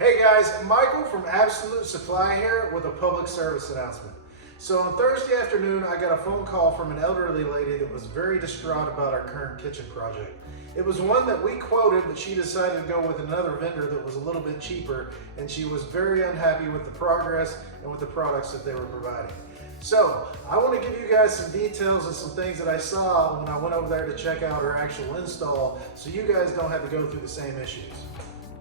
Hey guys, Michael from Absolute Supply here with a public service announcement. So on Thursday afternoon, I got a phone call from an elderly lady that was very distraught about our current kitchen project. It was one that we quoted, but she decided to go with another vendor that was a little bit cheaper, and she was very unhappy with the progress and with the products that they were providing. So I want to give you guys some details and some things that I saw when I went over there to check out her actual install, so you guys don't have to go through the same issues.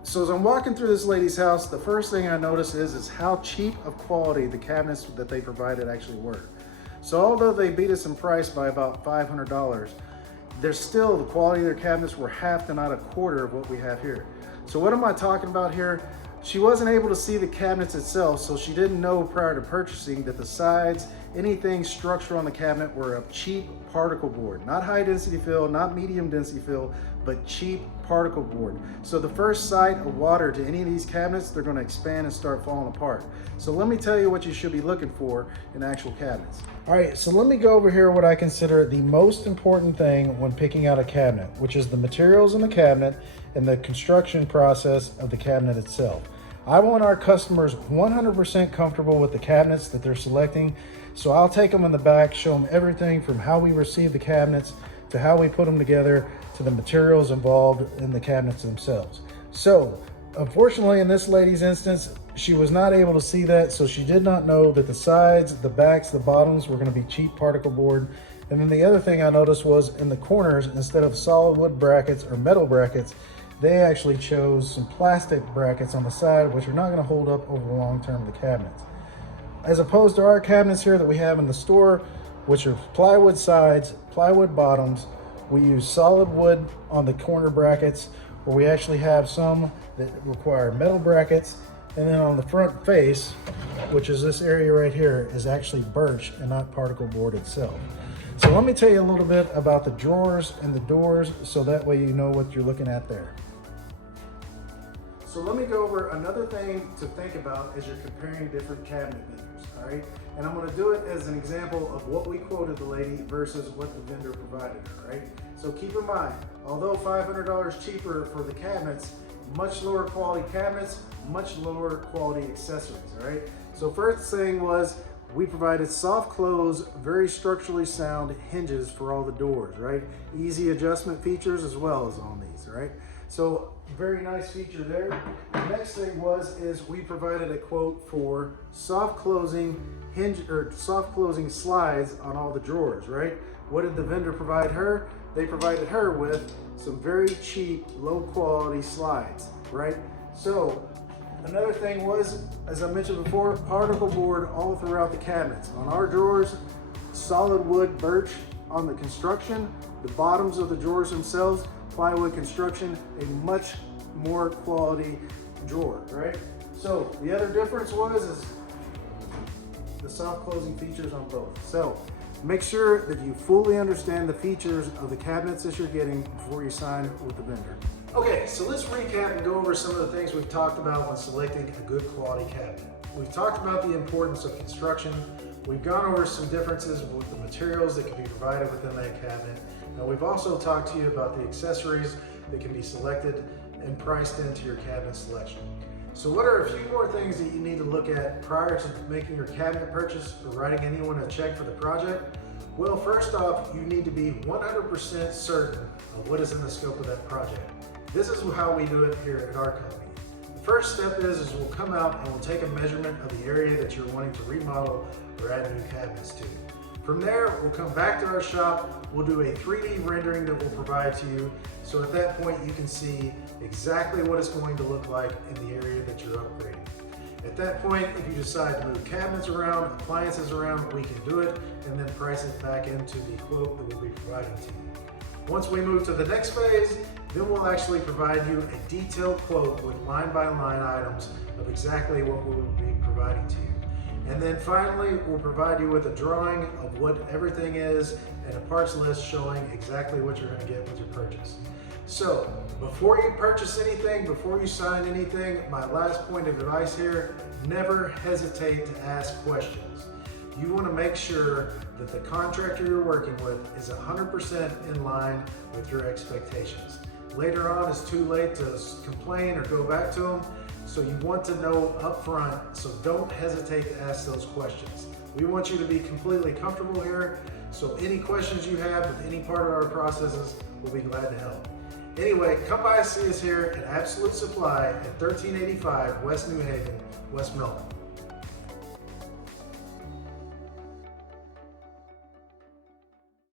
So as I'm walking through this lady's house, the first thing I notice is how cheap of quality the cabinets that they provided actually were. So although they beat us in price by about $500, there's still, the quality of their cabinets were half to not a quarter of what we have here. So what am I talking about here? She wasn't able to see the cabinets itself, so she didn't know prior to purchasing that the sides, anything structural on the cabinet were of cheap particle board. Not high density fill, not medium density fill, but cheap particle board. So the first sight of water to any of these cabinets, they're gonna expand and start falling apart. So let me tell you what you should be looking for in actual cabinets. All right, so let me go over here what I consider the most important thing when picking out a cabinet, which is the materials in the cabinet and the construction process of the cabinet itself. I want our customers 100% comfortable with the cabinets that they're selecting. So I'll take them in the back, show them everything from how we receive the cabinets to how we put them together to the materials involved in the cabinets themselves. So unfortunately in this lady's instance, she was not able to see that, so she did not know that the sides, the backs, the bottoms were going to be cheap particle board. And then the other thing I noticed was in the corners, instead of solid wood brackets or metal brackets, they actually chose some plastic brackets on the side, which are not going to hold up over the long term of the cabinets. As opposed to our cabinets here that we have in the store, which are plywood sides, plywood bottoms, we use solid wood on the corner brackets, where we actually have some that require metal brackets. And then on the front face, which is this area right here, is actually birch and not particle board itself. So let me tell you a little bit about the drawers and the doors, so that way you know what you're looking at there. So let me go over another thing to think about as you're comparing different cabinet vendors, all right? And I'm gonna do it as an example of what we quoted the lady versus what the vendor provided her, right? So keep in mind, although $500 cheaper for the cabinets, much lower quality cabinets, much lower quality accessories, all right? So first thing was, we provided soft close, very structurally sound hinges for all the doors, right? Easy adjustment features as well as on these, right? So very nice feature there. The next thing is we provided a quote for soft closing hinge or soft closing slides on all the drawers, right? What did the vendor provide her? They provided her with some very cheap, low quality slides, right? So another thing was, as I mentioned before, particle board all throughout the cabinets. On our drawers, solid wood birch on the construction, the bottoms of the drawers themselves, plywood construction, a much more quality drawer, right? So the other difference is the soft closing features on both. So make sure that you fully understand the features of the cabinets that you're getting before you sign with the vendor. Okay, so let's recap and go over some of the things we've talked about when selecting a good quality cabinet. We've talked about the importance of construction. We've gone over some differences with the materials that can be provided within that cabinet. And we've also talked to you about the accessories that can be selected and priced into your cabinet selection. So what are a few more things that you need to look at prior to making your cabinet purchase or writing anyone a check for the project? Well, first off, you need to be 100% certain of what is in the scope of that project. This is how we do it here at our company. The first step is we'll come out and we'll take a measurement of the area that you're wanting to remodel or add new cabinets to. From there, we'll come back to our shop, we'll do a 3D rendering that we'll provide to you, so at that point you can see exactly what it's going to look like in the area that you're upgrading. At that point, if you decide to move cabinets around, appliances around, we can do it and then price it back into the quote that we'll be providing to you. Once we move to the next phase, then we'll actually provide you a detailed quote with line-by-line items of exactly what we will be providing to you. And then finally, we'll provide you with a drawing of what everything is and a parts list showing exactly what you're going to get with your purchase. So before you purchase anything, before you sign anything, my last point of advice here, never hesitate to ask questions. You want to make sure that the contractor you're working with is 100% in line with your expectations. Later on, it's too late to complain or go back to them. So you want to know up front, so don't hesitate to ask those questions. We want you to be completely comfortable here, so any questions you have with any part of our processes, we'll be glad to help. Anyway, come by and see us here at Absolute Supply at 1385 West New Haven, West Milton.